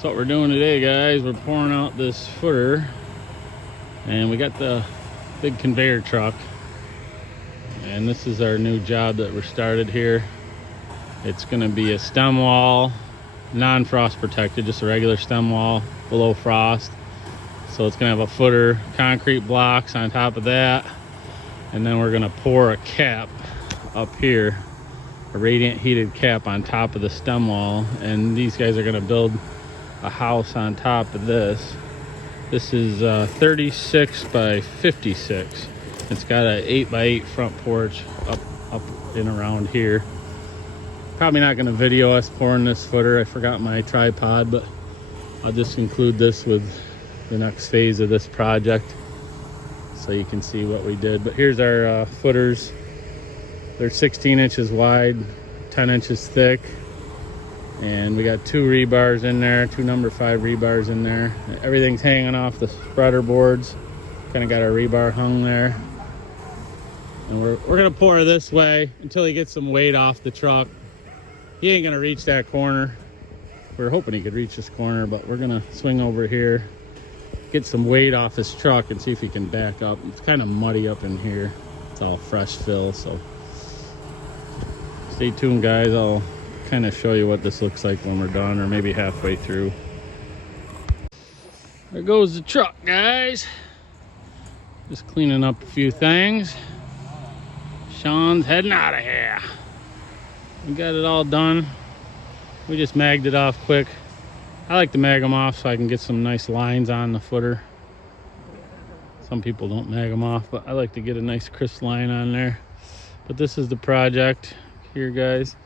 So what we're doing today, guys, we're pouring out this footer, and we got the big conveyor truck, and this is our new job that we're started here. It's going to be a stem wall, non-frost protected, just a regular stem wall below frost. So it's going to have a footer, concrete blocks on top of that, and then we're going to pour a cap up here, a radiant heated cap on top of the stem wall, and these guys are going to build a house on top of this. This is 36 by 56. It's got an 8x8 front porch up and around here. Probably not going to video us pouring this footer. I forgot my tripod, but I'll just include this with the next phase of this project so you can see what we did. But here's our footers. They're 16 inches wide, 10 inches thick. And we got 2 rebars in there, 2 number 5 rebars in there. Everything's hanging off the spreader boards. Kind of got our rebar hung there. And we're gonna pour this way until he gets some weight off the truck. He ain't gonna reach that corner. We're hoping he could reach this corner, but we're gonna swing over here, get some weight off his truck and see if he can back up. It's kind of muddy up in here. It's all fresh fill, so stay tuned, guys. I'll kind of show you what this looks like when we're done, or maybe halfway through. There goes the truck, guys. Just cleaning up a few things. Sean's heading out of here. We got it all done. We just magged it off quick. I like to mag them off so I can get some nice lines on the footer. Some people don't mag them off, but I like to get a nice crisp line on there. But this is the project here, guys.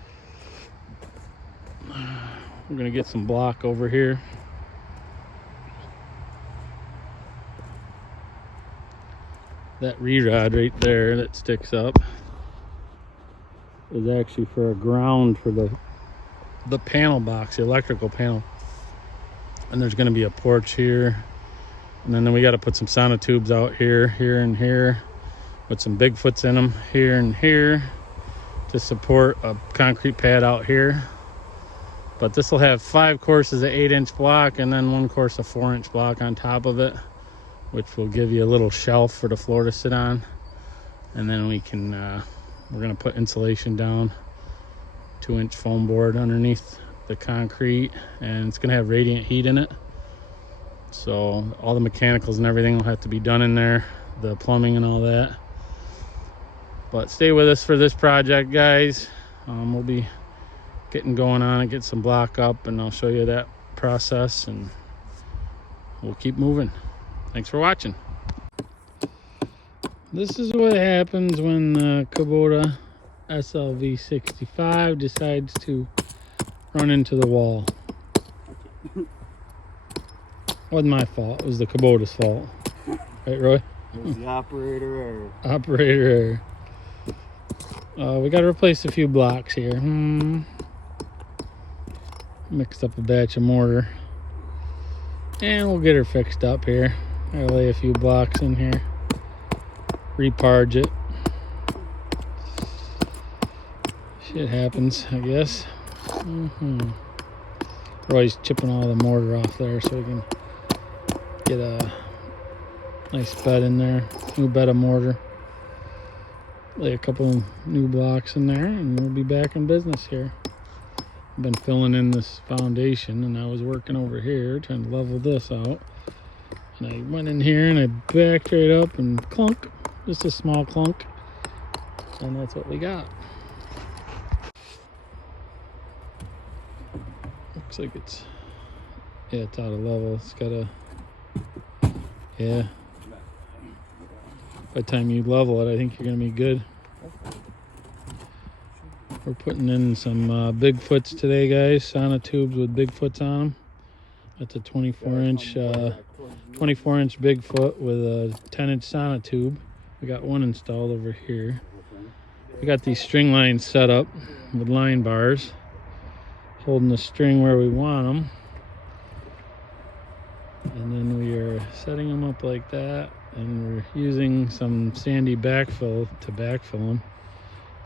We're gonna get some block over here. That re-rod right there that sticks up is actually for a ground for the panel box, the electrical panel. And there's gonna be a porch here. And then we gotta put some sonotubes out here, here and here, with some Bigfoots in them here and here to support a concrete pad out here. But this will have 5 courses of 8-inch block and then 1 course of 4-inch block on top of it, which will give you a little shelf for the floor to sit on. And then we can, we're gonna put insulation down, 2-inch foam board underneath the concrete, and it's gonna have radiant heat in it. So all the mechanicals and everything will have to be done in there, the plumbing and all that. But stay with us for this project, guys. We'll be getting going on and get some block up, and I'll show you that process, and we'll keep moving. Thanks for watching. This is what happens when the Kubota SLV 65 decides to run into the wall. Wasn't my fault, it was the Kubota's fault. Right, Roy? It was the operator error. Operator error. We got to replace a few blocks here. Mixed up a batch of mortar, and we'll get her fixed up here. I'll lay a few blocks in here, reparge it. Shit happens, I guess. Roy's chipping all the mortar off there so we can get a nice bed in there, new bed of mortar. Lay a couple new blocks in there, and we'll be back in business here. I've been filling in this foundation, and I was working over here trying to level this out, and I went in here and I backed right up and clunk, just a small clunk, and that's what we got. Looks like it's out of level. It's got a, by the time you level it, I think you're gonna be good. We're putting in some Bigfoots today, guys. Sonotubes with Bigfoots on them. That's a 24-inch Bigfoot with a 10-inch sonotube. We got one installed over here. We got these string lines set up with line bars, holding the string where we want them. And then we are setting them up like that, and we're using some sandy backfill to backfill them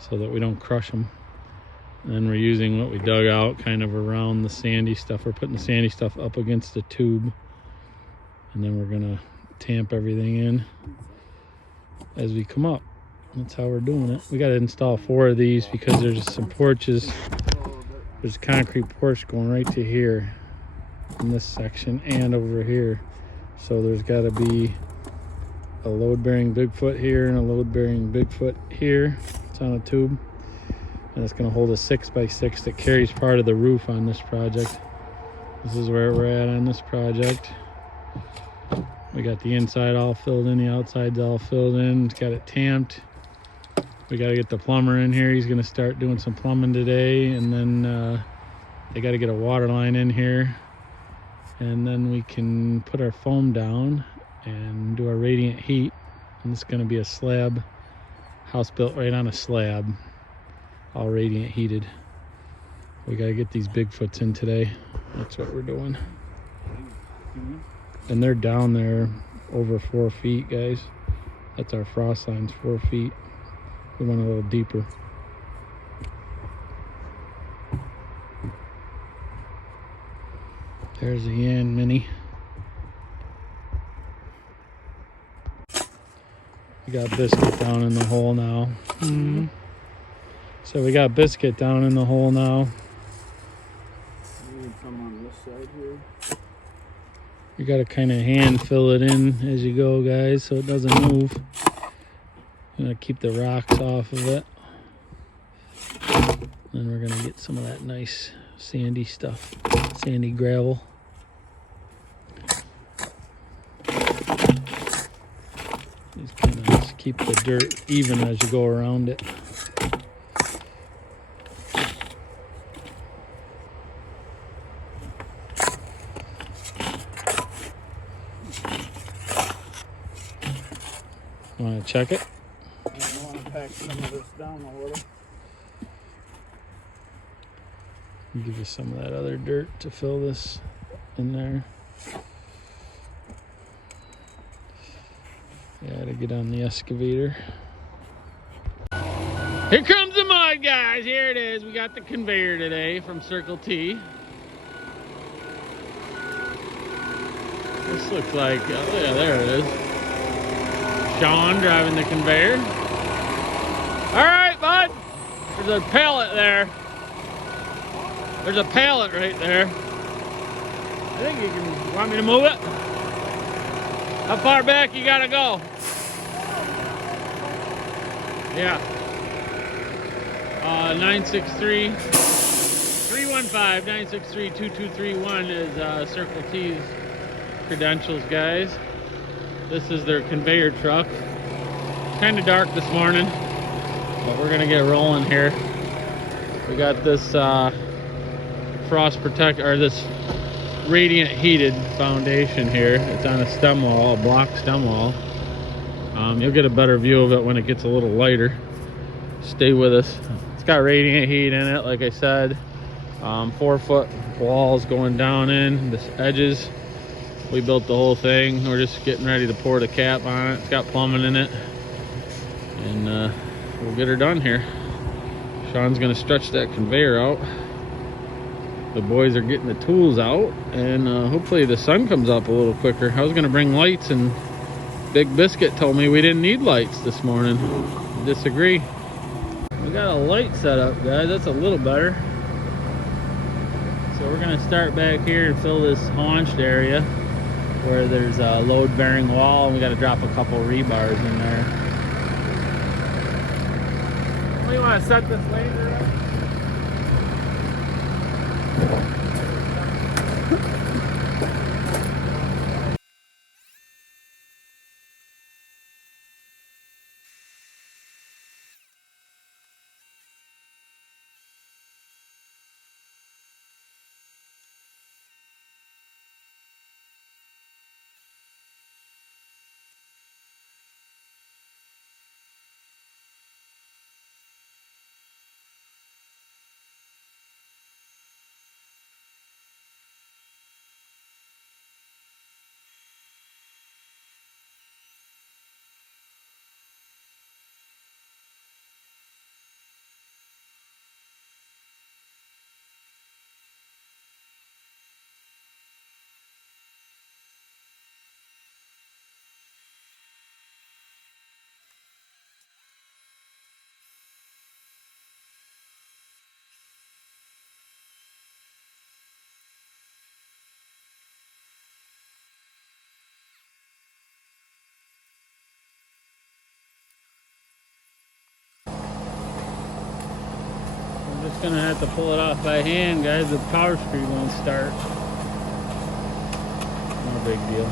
so that we don't crush them. And then we're using what we dug out kind of around the sandy stuff. We're putting the sandy stuff up against the tube. And then we're gonna tamp everything in as we come up. That's how we're doing it. We gotta install 4 of these because there's some porches. There's a concrete porch going right to here in this section and over here. So there's gotta be a load-bearing Bigfoot here and a load-bearing Bigfoot here. It's on a tube. And it's going to hold a 6x6 that carries part of the roof on this project. This is where we're at on this project. We got the inside all filled in, the outside's all filled in. It's got it tamped. We got to get the plumber in here. He's going to start doing some plumbing today. And then they got to get a water line in here. And then we can put our foam down and do our radiant heat. And it's going to be a slab, house built right on a slab. All radiant heated. We gotta get these Bigfoots in today. That's what we're doing. And they're down there over 4 feet, guys. That's our frost line's 4 feet. We went a little deeper. There's the Yan Mini. We got Biscuit down in the hole now. So we got Biscuit down in the hole now. Maybe come on this side here. You gotta kind of hand fill it in as you go, guys, so it doesn't move. You gotta keep the rocks off of it. Then we're gonna get some of that nice sandy stuff, sandy gravel. Just kind of keep the dirt even as you go around it. Want to check it? I want to pack some of this down a little. Give you some of that other dirt to fill this in there. Yeah, to get on the excavator. Here comes the mud, guys. Here it is. We got the conveyor today from Circle T. This looks like, oh yeah, there it is. Sean driving the conveyor. All right, bud. There's a pallet there. There's a pallet right there. I think you can, want me to move it? How far back you gotta go? Yeah. 963-315-963-2231 is Circle T's credentials, guys. This is their conveyor truck. Kind of dark this morning, but we're gonna get rolling here. We got this frost protect, or this radiant heated foundation here. It's on a stem wall, a block stem wall. You'll get a better view of it when it gets a little lighter. Stay with us. It's got radiant heat in it, like I said. 4-foot walls going down in the edges. We built the whole thing. We're just getting ready to pour the cap on it. It's got plumbing in it, and we'll get her done here. Sean's gonna stretch that conveyor out. The boys are getting the tools out, and hopefully the sun comes up a little quicker. I was gonna bring lights, and Big Biscuit told me we didn't need lights this morning. I disagree. We got a light set up, guys. That's a little better. So we're gonna start back here and fill this haunched area where there's a load-bearing wall, and we got to drop a couple rebars in there. What do you want to set this laser up? just gonna have to pull it off by hand, guys. The power screed won't start. No big deal.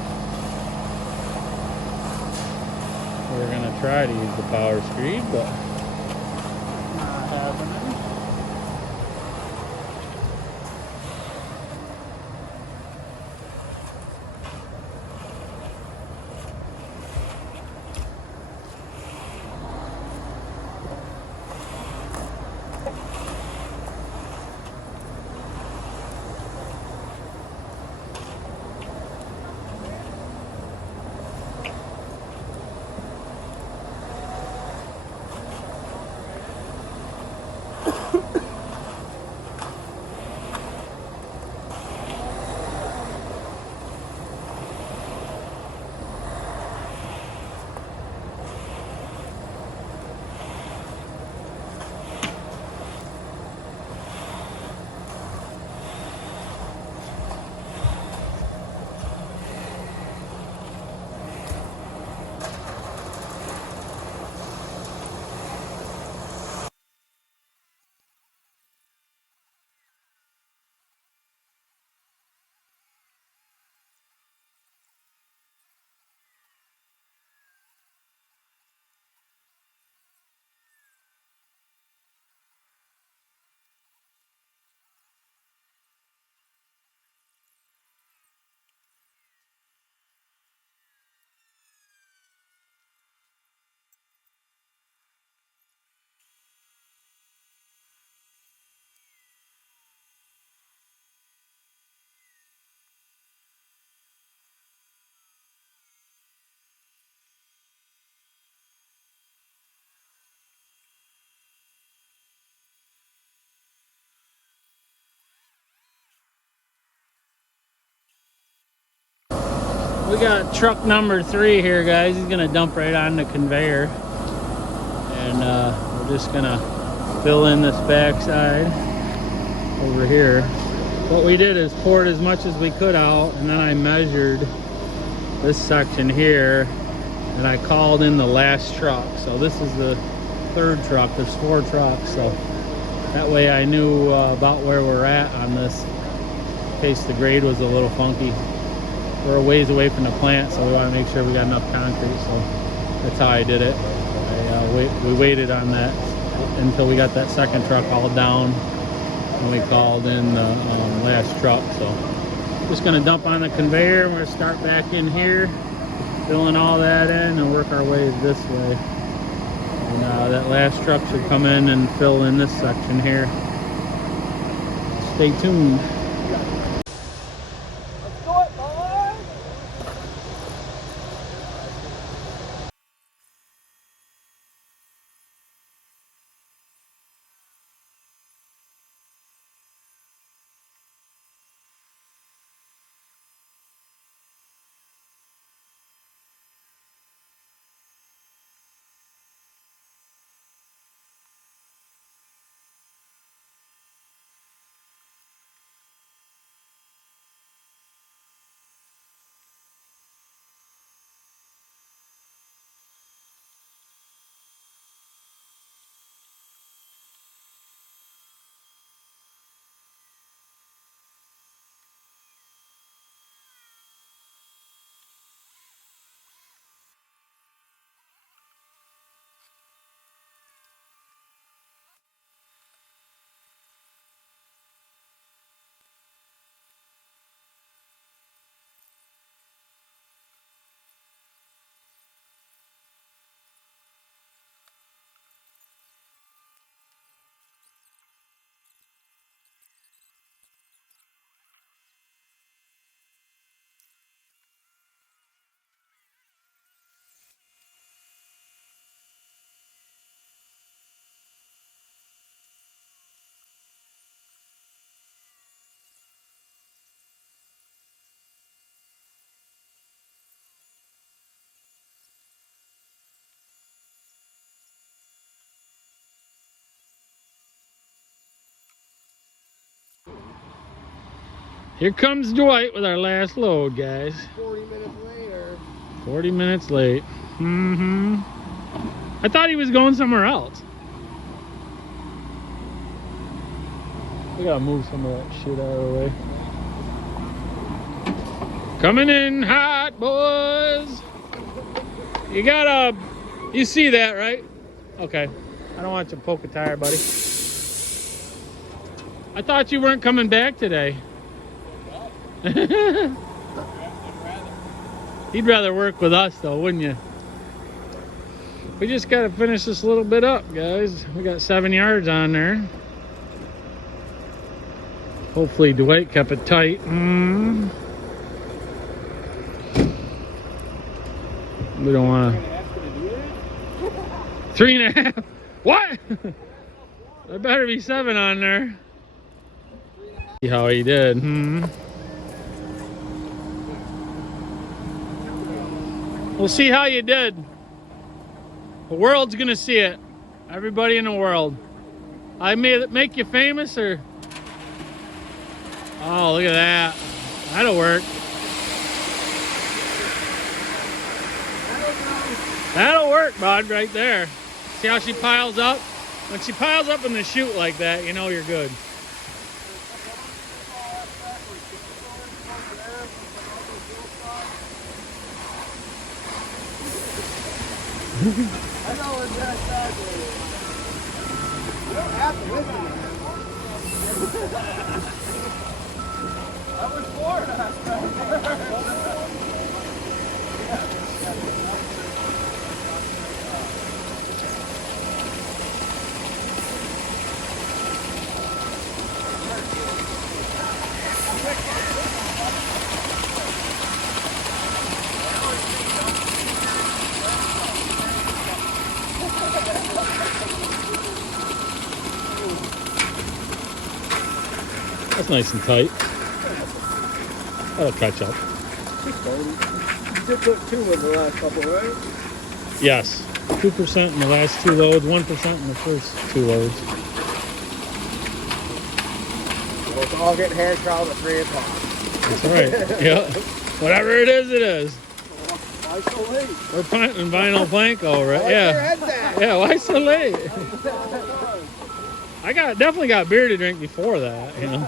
We're gonna try to use the power screed, but not happening. We got truck number 3 here, guys. He's gonna dump right on the conveyor, and we're just gonna fill in this backside over here. What we did is poured as much as we could out, and then I measured this section here, and I called in the last truck. So this is the 3rd truck. There's 4 trucks, so that way I knew about where we're at on this, in case the grade was a little funky. We're a ways away from the plant, so we want to make sure we got enough concrete. So that's how I did it. We waited on that until we got that 2nd truck all down, and we called in the last truck. So just going to dump on the conveyor. We're going to start back in here, filling all that in, and work our way this way. And that last truck should come in and fill in this section here. Stay tuned. 'Here comes Dwight with our last load, guys. 40 minutes later. 40 minutes late. I thought he was going somewhere else. We gotta move some of that shit out of the way. Coming in hot, boys. You see that, right? Okay. I don't want you to poke a tire, buddy. I thought you weren't coming back today. You'd rather work with us though, wouldn't you? We just gotta finish this little bit up, guys. We got 7 yards on there. Hopefully Dwight kept it tight. We don't wanna. 3.5? What? There better be 7 on there. See how he did. We'll see how you did. The world's gonna see it. Everybody in the world. I may make you famous or... Oh, look at that. That'll work. That'll work, bud, right there. See how she piles up? When she piles up in the chute like that, you know you're good. I know where Jack is. You don't have to listen to that. I was bored last night. That's nice and tight. That'll catch up. You did put 2 in the last couple, right? Yes. 2% in the last 2 loads, 1% in the first 2 loads. Well, it's all getting hand troweled at 3 o'clock. That's right. Yeah. Whatever it is, it is. Why so late? We're planting vinyl planko, right? Where's Yeah. your head at? Yeah, why so late? I definitely got beer to drink before that, you know.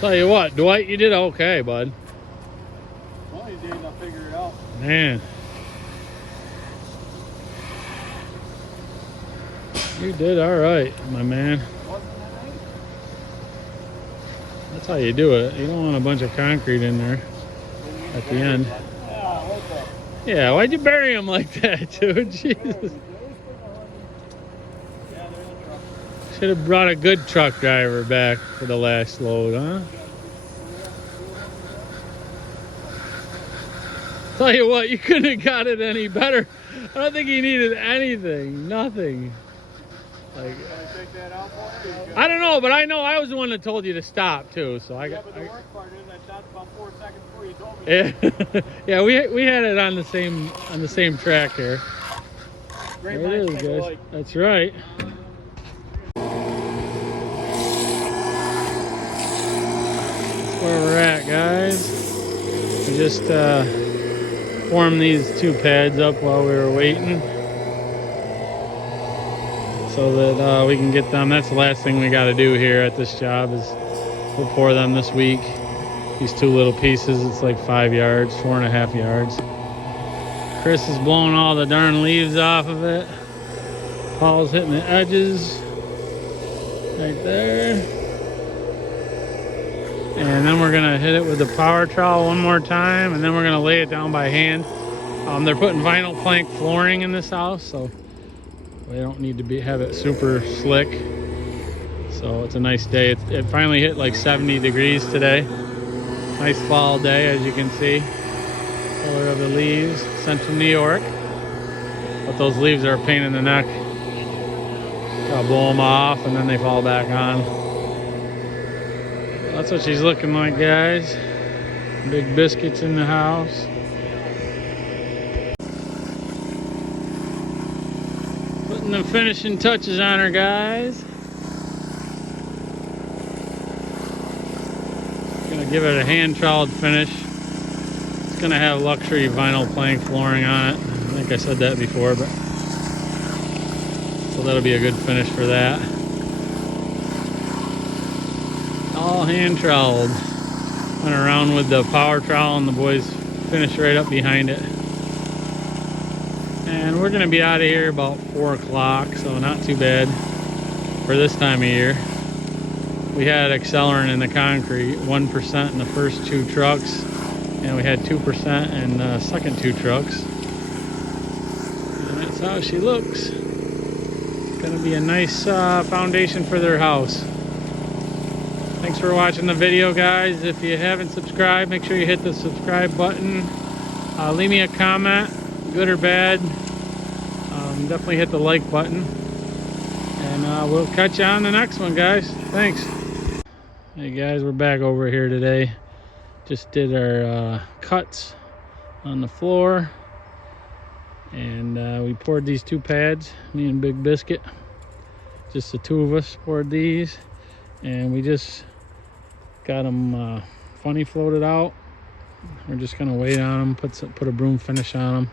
Tell you what, Dwight, you did okay, bud. Well, you did. I'll figure it out. Man. You did all right, my man. That's how you do it. You don't want a bunch of concrete in there at the end. Yeah, why'd you bury him like that, dude? Jesus. Should have brought a good truck driver back for the last load, huh? Tell you what, you couldn't have got it any better. I don't think he needed anything, nothing. Like, I don't know, but I know I was the one that told you to stop too. So I got. But the worst part is I stopped about 4 seconds before you told me. Yeah, yeah, we had it on the same track here. Great There it is, guys. That's right. Where we're at, guys. We just formed these 2 pads up while we were waiting. so that we can get them. That's the last thing we got to do here at this job is we'll pour them this week. These two little pieces, it's like 5 yards, 4.5 yards. Chris is blowing all the darn leaves off of it. Paul's hitting the edges right there. And then we're gonna hit it with the power trowel one more time, and then we're gonna lay it down by hand. They're putting vinyl plank flooring in this house, so we don't need to have it super slick. So it's a nice day. It finally hit like 70 degrees today. Nice fall day, as you can see. Color of the leaves, sent from New York. But those leaves are a pain in the neck. Gotta blow them off and then they fall back on. That's what she's looking like, guys. Big biscuits in the house. Putting the finishing touches on her, guys. Gonna give it a hand troweled finish. It's gonna have luxury vinyl plank flooring on it. I think I said that before, but so that'll be a good finish for that. All hand troweled. Went around with the power trowel and the boys finished right up behind it. And we're gonna be out of here about 4 o'clock, so not too bad for this time of year. We had accelerant in the concrete, 1% in the first 2 trucks, and we had 2% in the second 2 trucks. And that's how she looks. It's gonna be a nice foundation for their house. Thanks for watching the video, guys. If you haven't subscribed, make sure you hit the subscribe button. Leave me a comment, good or bad. Definitely hit the like button. And we'll catch you on the next one, guys. Thanks. Hey guys, we're back over here today. Just did our cuts on the floor. And we poured these 2 pads, me and Big Biscuit. Just the 2 of us poured these. And we just got them funny floated out. We're just gonna wait on them, put a broom finish on them.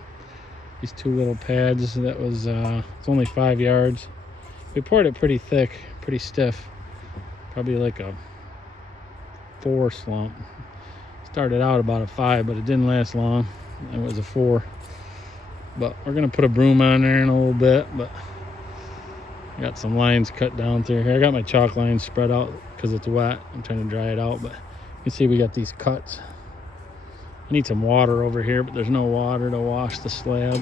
These 2 little pads, that was it's only 5 yards. We poured it pretty thick, pretty stiff, probably like a 4 slump. Started out about a 5, but it didn't last long. It was a 4. But we're gonna put a broom on there in a little bit. But I got some lines cut down through here. I got my chalk lines spread out because it's wet. I'm trying to dry it out, but you can see we got these cuts. I need some water over here, but there's no water to wash the slab.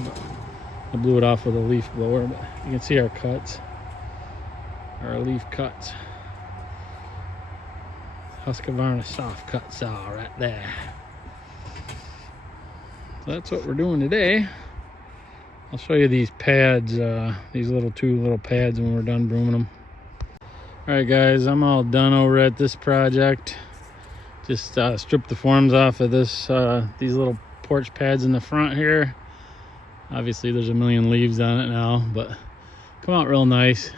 I blew it off with a leaf blower, but you can see our cuts, our leaf cuts. Husqvarna soft cut saw right there. So that's what we're doing today. I'll show you these pads, these 2 little pads when we're done brooming them. All right, guys, I'm all done over at this project. Just stripped the forms off of these little porch pads in the front here. Obviously, there's a million leaves on it now, but come out real nice.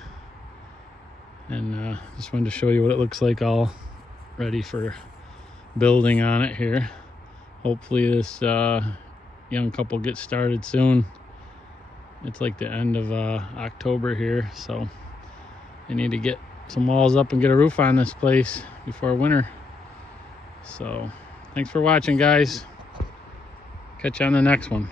And just wanted to show you what it looks like all ready for building on it here. Hopefully this young couple gets started soon. It's like the end of October here, so I need to get some walls up and get a roof on this place before winter. So thanks for watching, guys. Catch you on the next one.